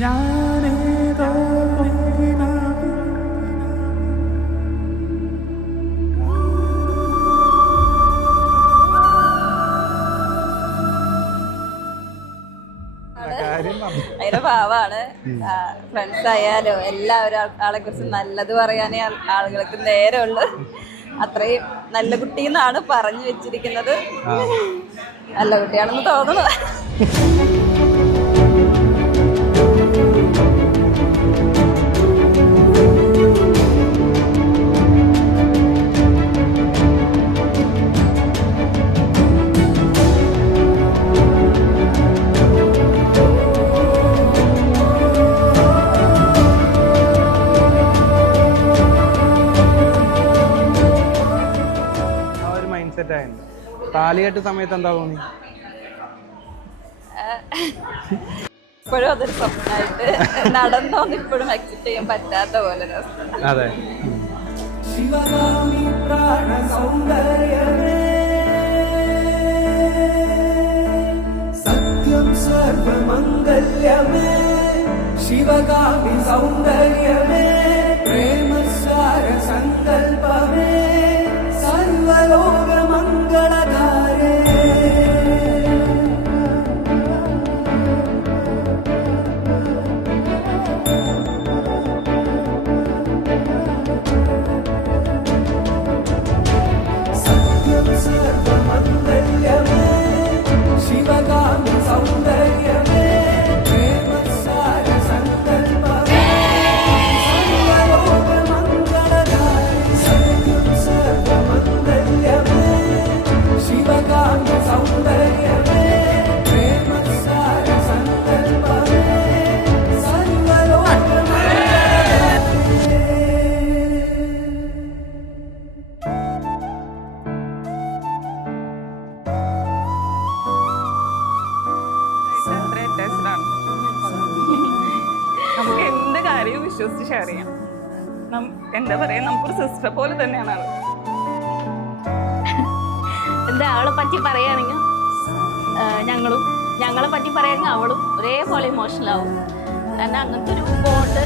ഞാനേതോ ഭയങ്കര പാവാണ്. ഫ്രണ്ട്സ് ആയാലും എല്ലാവരും ആളെ കുറിച്ച് നല്ലത് പറയാനേ ആളുകൾക്ക് നേരമുള്ളൂ. അത്രയും നല്ല കുട്ടിന്നാണ് പറഞ്ഞു വെച്ചിരിക്കുന്നത്. നല്ല കുട്ടിയാണെന്ന് തോന്നുന്നു. താലികെട്ട് സമയത്ത് എന്താ തോന്നി? ഇപ്പോഴും അതൊരു സ്വപ്നമായിട്ട് നടന്നോന്ന് ഇപ്പോഴും അക്സെപ്റ്റ് ചെയ്യാൻ പറ്റാത്ത പോലെ. അതെ. സത്യം സർവമംഗല്യമേ ശിവകാമി സൗന്ദര്യമേ പ്രേമസാര സങ്കൽപ്പമേ സർവലോക മംഗളധാരേ. സത്യം സർവമംഗല്യമേ ശിവകാമി സൗന്ദര്യമേ പ്രേമസാര സങ്കൽപ്പമേ സർവലോക മംഗളധാരേ. സത്യം സർവമംഗല്യമേ ശിവകാമി സൗന്ദര്യമേ പ്രേമസാര സങ്കൽപ്പമേ സർവലോക നമുക്ക് എന്ത് കാര്യവും വിശ്വസിച്ച് ഷെയർ ചെയ്യാം. എന്താ പറയാ, നമുക്കൊരു സിസ്റ്റർ പോലെ തന്നെയാണ് ആള്. എന്താ അവളെ പറ്റി പറയുകയാണെങ്കിൽ ഞങ്ങളെ പറ്റി പറയുകയാണെങ്കിൽ അവളും ഒരേപോലെ ഇമോഷണൽ ആവും. കാരണം അങ്ങനത്തെ ഒരു ബോണ്ട്